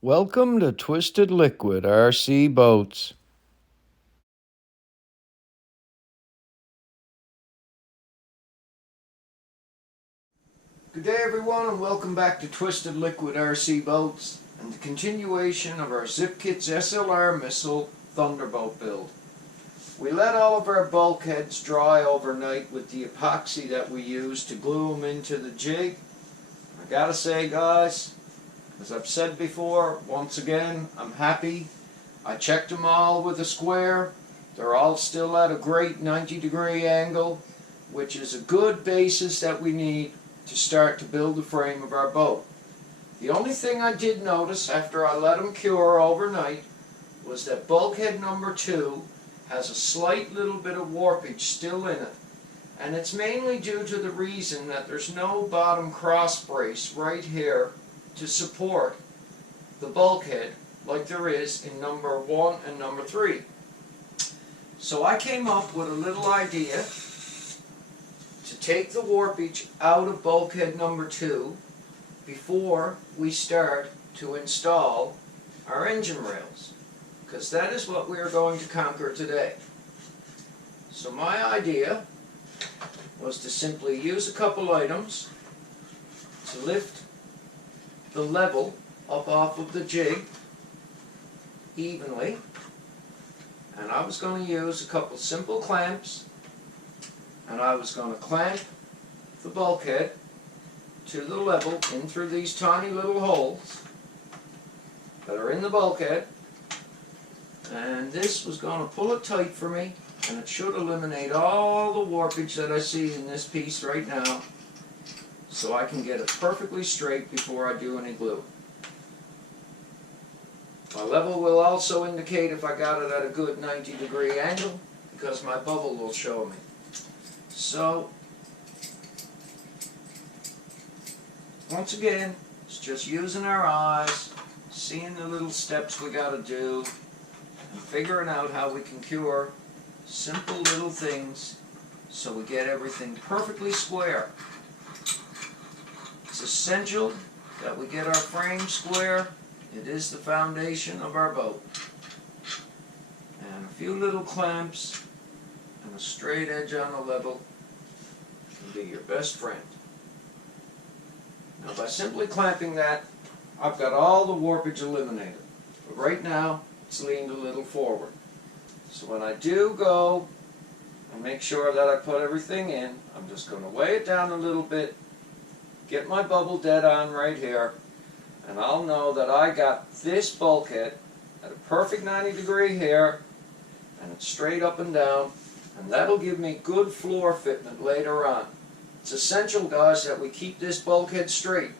Welcome to Twisted Liquid RC Boats. Good day everyone and welcome back to Twisted Liquid RC Boats and the continuation of our Zippkits SLR missile Thunderboat build. We let all of our bulkheads dry overnight with the epoxy that we used to glue them into the jig. I gotta say guys, as I've said before, once again, I'm happy. I checked them all with a square. They're all still at a great 90-degree angle, which is a good basis that we need to start to build the frame of our boat. The only thing I did notice after I let them cure overnight was that bulkhead number 2 has a slight little bit of warpage still in it. And it's mainly due to the reason that there's no bottom cross brace right here to support the bulkhead like there is in number 1 and number 3. So I came up with a little idea to take the warpage out of bulkhead number 2 before we start to install our engine rails, because that is what we are going to conquer today. So my idea was to simply use a couple items to lift the level up off of the jig evenly, and I was going to use a couple simple clamps, and I was going to clamp the bulkhead to the level in through these tiny little holes that are in the bulkhead, and this was going to pull it tight for me, and it should eliminate all the warpage that I see in this piece right now, so I can get it perfectly straight before I do any glue. My level will also indicate if I got it at a good 90-degree angle, because my bubble will show me. So, once again, it's just using our eyes, seeing the little steps we got to do, and figuring out how we can cure simple little things so we get everything perfectly square. It's essential that we get our frame square. It is the foundation of our boat. And a few little clamps and a straight edge on the level can be your best friend. Now by simply clamping that, I've got all the warpage eliminated. But right now, it's leaned a little forward. So when I do go and make sure that I put everything in, I'm just going to weigh it down a little bit, get my bubble dead on right here, and I'll know that I got this bulkhead at a perfect 90-degree here, and it's straight up and down, and that'll give me good floor fitment later on. It's essential, guys, that we keep this bulkhead straight.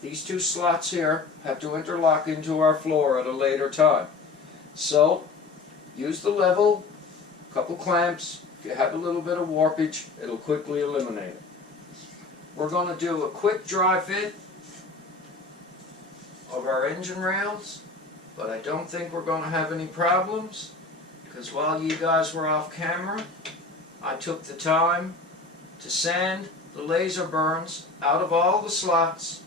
These two slots here have to interlock into our floor at a later time. So, use the level, a couple clamps. If you have a little bit of warpage, it'll quickly eliminate it. We're going to do a quick dry fit of our engine rails, but I don't think we're going to have any problems, because while you guys were off camera, I took the time to sand the laser burns out of all the slots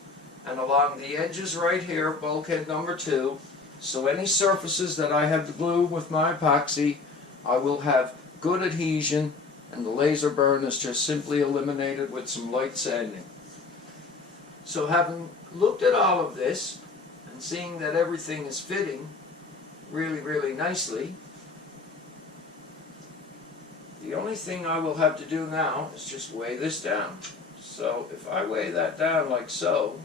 and along the edges right here, bulkhead number 2, so any surfaces that I have to glue with my epoxy, I will have good adhesion, and the laser burn is just simply eliminated with some light sanding. So having looked at all of this and seeing that everything is fitting really nicely, the only thing I will have to do now is just weigh this down. So if I weigh that down like so,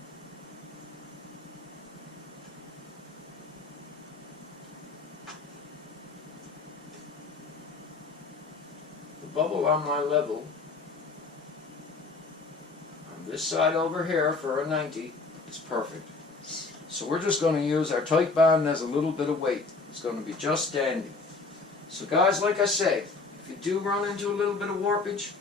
the bubble on my level on this side over here for a 90 is perfect. So we're just going to use our tight bond as a little bit of weight. It's going to be just dandy. So guys, like I say, if you do run into a little bit of warpage,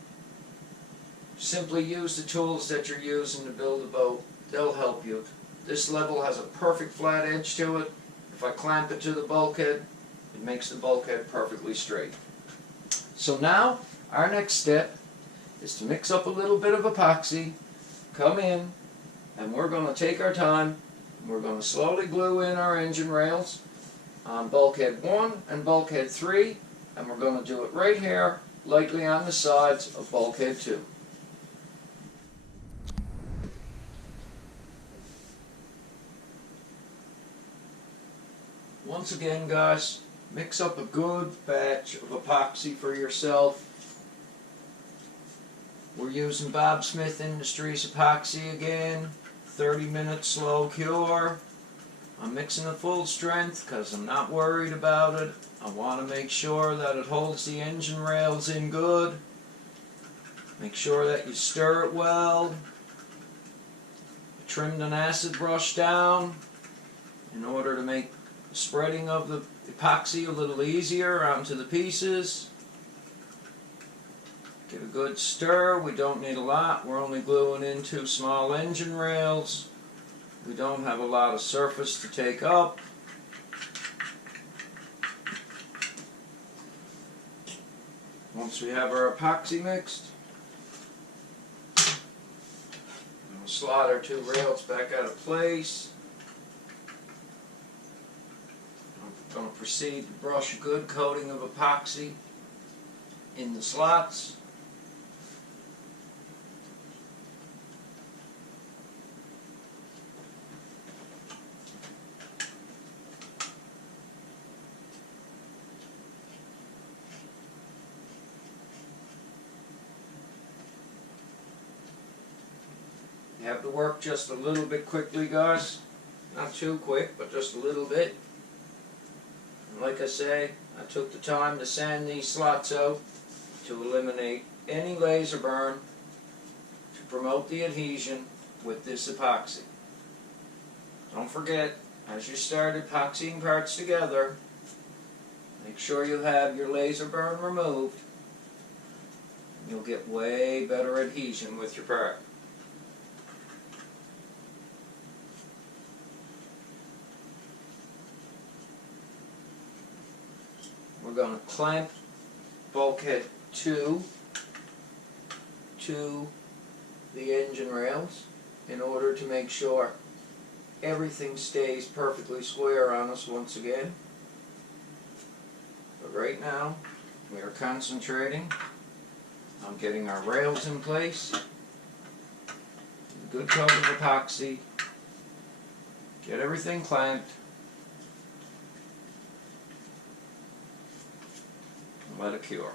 simply use the tools that you're using to build a boat. They'll help you. This level has a perfect flat edge to it. If I clamp it to the bulkhead, it makes the bulkhead perfectly straight. So now, our next step is to mix up a little bit of epoxy, come in, and we're going to take our time, We're going to slowly glue in our engine rails on bulkhead 1 and bulkhead 3, and we're going to do it right here, lightly on the sides of bulkhead 2. Once again, guys, mix up a good batch of epoxy for yourself. We're using Bob Smith Industries epoxy again, 30-minute slow cure. I'm mixing a full strength because I'm not worried about it. I want to make sure that it holds the engine rails in good. Make sure that you stir it well. Trimmed an acid brush down in order to make the spreading of the epoxy a little easier onto the pieces. Give a good stir. We don't need a lot. We're only gluing in 2 small engine rails. We don't have a lot of surface to take up. Once we have our epoxy mixed, we'll slide our 2 rails back out of place. I'm going to proceed to brush a good coating of epoxy in the slots. You have to work just a little bit quickly, guys. Not too quick, but just a little bit. And like I say, I took the time to sand these slots out to eliminate any laser burn, to promote the adhesion with this epoxy. Don't forget, as you start epoxying parts together, make sure you have your laser burn removed. You'll get way better adhesion with your part. We're going to clamp bulkhead 2 to the engine rails in order to make sure everything stays perfectly square on us once again. But right now, we are concentrating on getting our rails in place. A good coat of epoxy. Get everything clamped. Let it cure.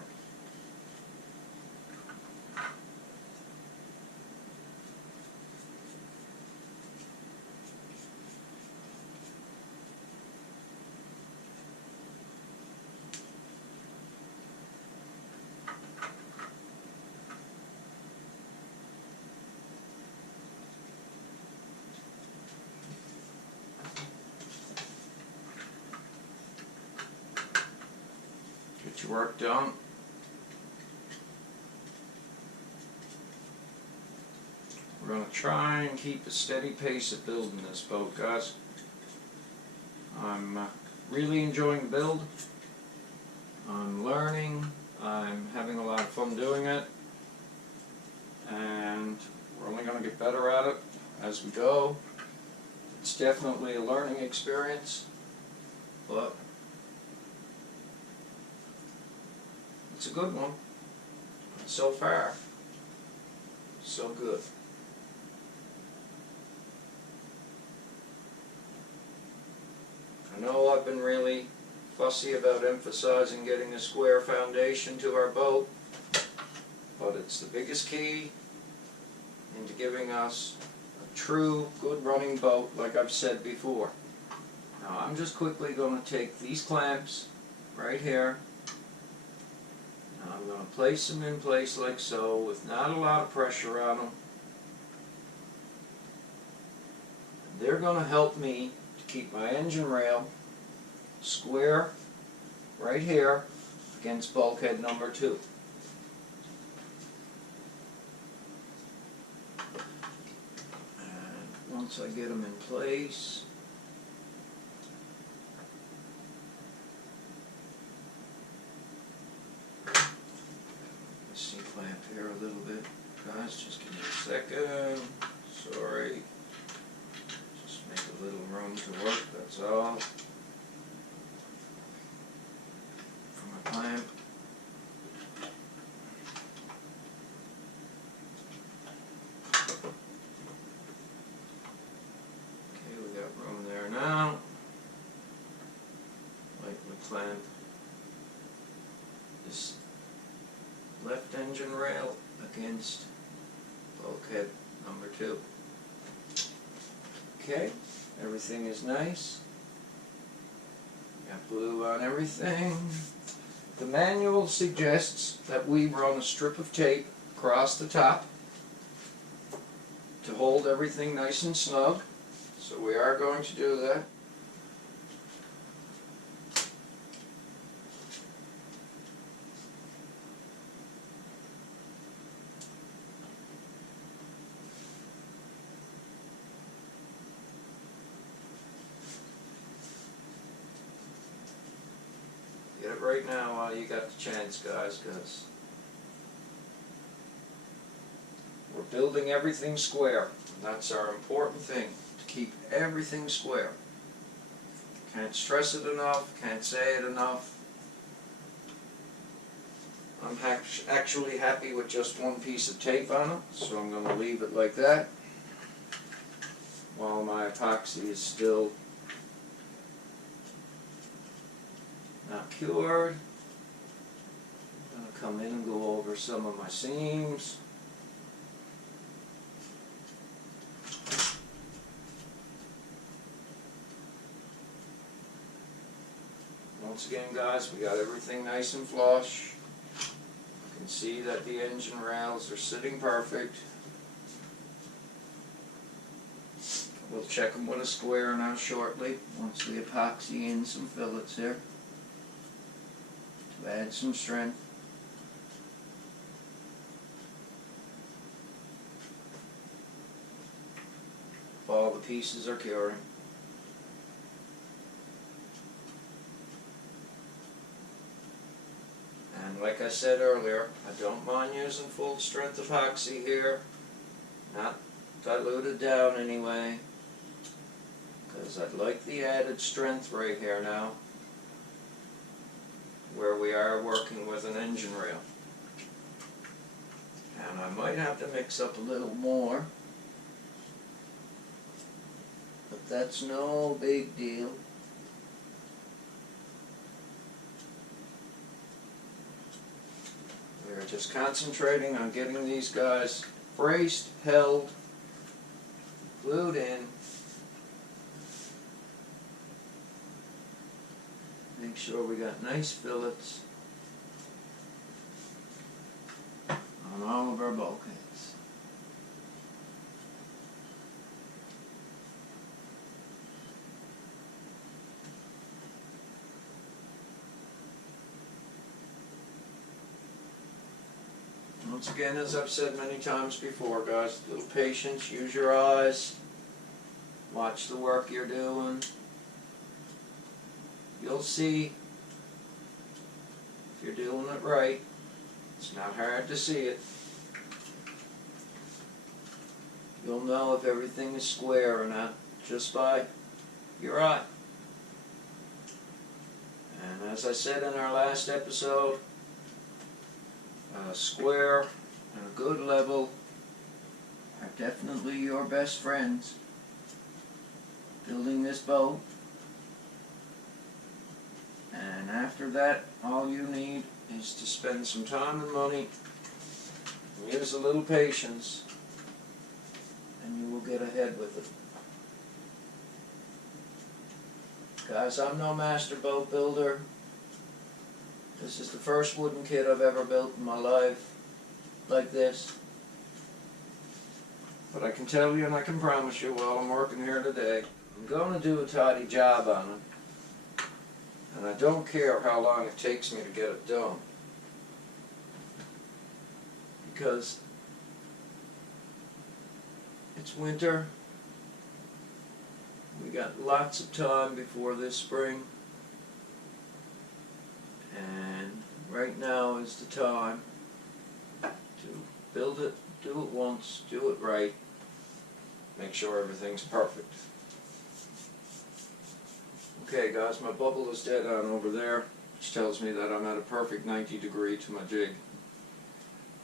Get your work done. We're going to try and keep a steady pace of building this boat, guys. I'm really enjoying the build. I'm learning. I'm having a lot of fun doing it. And we're only going to get better at it as we go. It's definitely a learning experience, but it's a good one. So far, so good. I know I've been really fussy about emphasizing getting a square foundation to our boat, but it's the biggest key into giving us a true, good running boat, like I've said before. Now I'm just quickly going to take these clamps right here. Now I'm going to place them in place like so with not a lot of pressure on them. They're going to help me to keep my engine rail square right here against bulkhead number 2. And once I get them in place, let's see, clamp here a little bit. Guys, just give me a second. Sorry. Just make a little room to work, that's all. For my clamp. Okay, we got room there now. Lightly clamp this left engine rail against bulkhead number 2. Okay, everything is nice. Got glue on everything. The manual suggests that we run a strip of tape across the top to hold everything nice and snug. So we are going to do that. Get it right now while you got the chance, guys, because we're building everything square. And that's our important thing, to keep everything square. Can't stress it enough, can't say it enough. I'm actually happy with just one piece of tape on it, so I'm going to leave it like that while my epoxy is still not cured. I'm going to come in and go over some of my seams. Once again, guys, we got everything nice and flush. You can see that the engine rails are sitting perfect. We'll check them with a square now shortly, once we epoxy in some fillets here to add some strength. All the pieces are curing. And like I said earlier, I don't mind using full strength epoxy here, not diluted down anyway, because I'd like the added strength right here now, where we are working with an engine rail. And I might have to mix up a little more, but that's no big deal. We're just concentrating on getting these guys braced, held, glued in. Make sure we got nice fillets on all of our bulkheads. Once again, as I've said many times before, guys, a little patience, use your eyes, watch the work you're doing. You'll see if you're doing it right. It's not hard to see it. You'll know if everything is square or not just by your eye. And as I said in our last episode, a square and a good level are definitely your best friends building this boat. And after that, all you need is to spend some time and money, and use a little patience, and you will get ahead with it. Guys, I'm no master boat builder. This is the first wooden kit I've ever built in my life like this. But I can tell you and I can promise you while I'm working here today, I'm going to do a tidy job on it. And I don't care how long it takes me to get it done. Because it's winter. We got lots of time before this spring. And right now is the time to build it, do it once, do it right, make sure everything's perfect. Okay guys, my bubble is dead on over there, which tells me that I'm at a perfect 90 degree to my jig.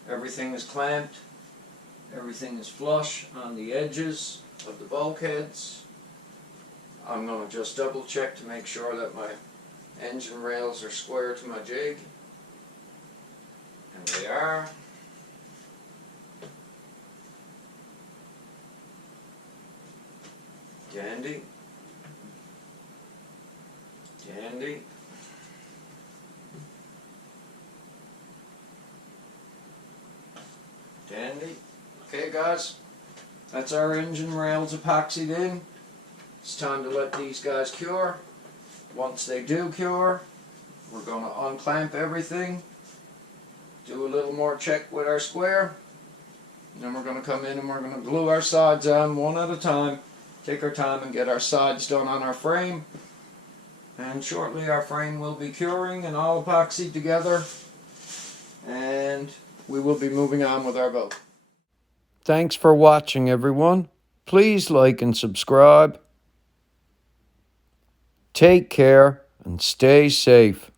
Everything is clamped, everything is flush on the edges of the bulkheads. I'm going to just double check to make sure that my engine rails are square to my jig. And they are. Dandy. Dandy. Dandy. Okay guys, that's our engine rails epoxied in. It's time to let these guys cure. Once they do cure, we're going to unclamp everything, do a little more check with our square, and then we're going to come in and we're going to glue our sides on one at a time. Take our time and get our sides done on our frame. And shortly our frame will be curing and all epoxied together, and we will be moving on with our boat. Thanks for watching, everyone. Please like and subscribe. Take care and stay safe.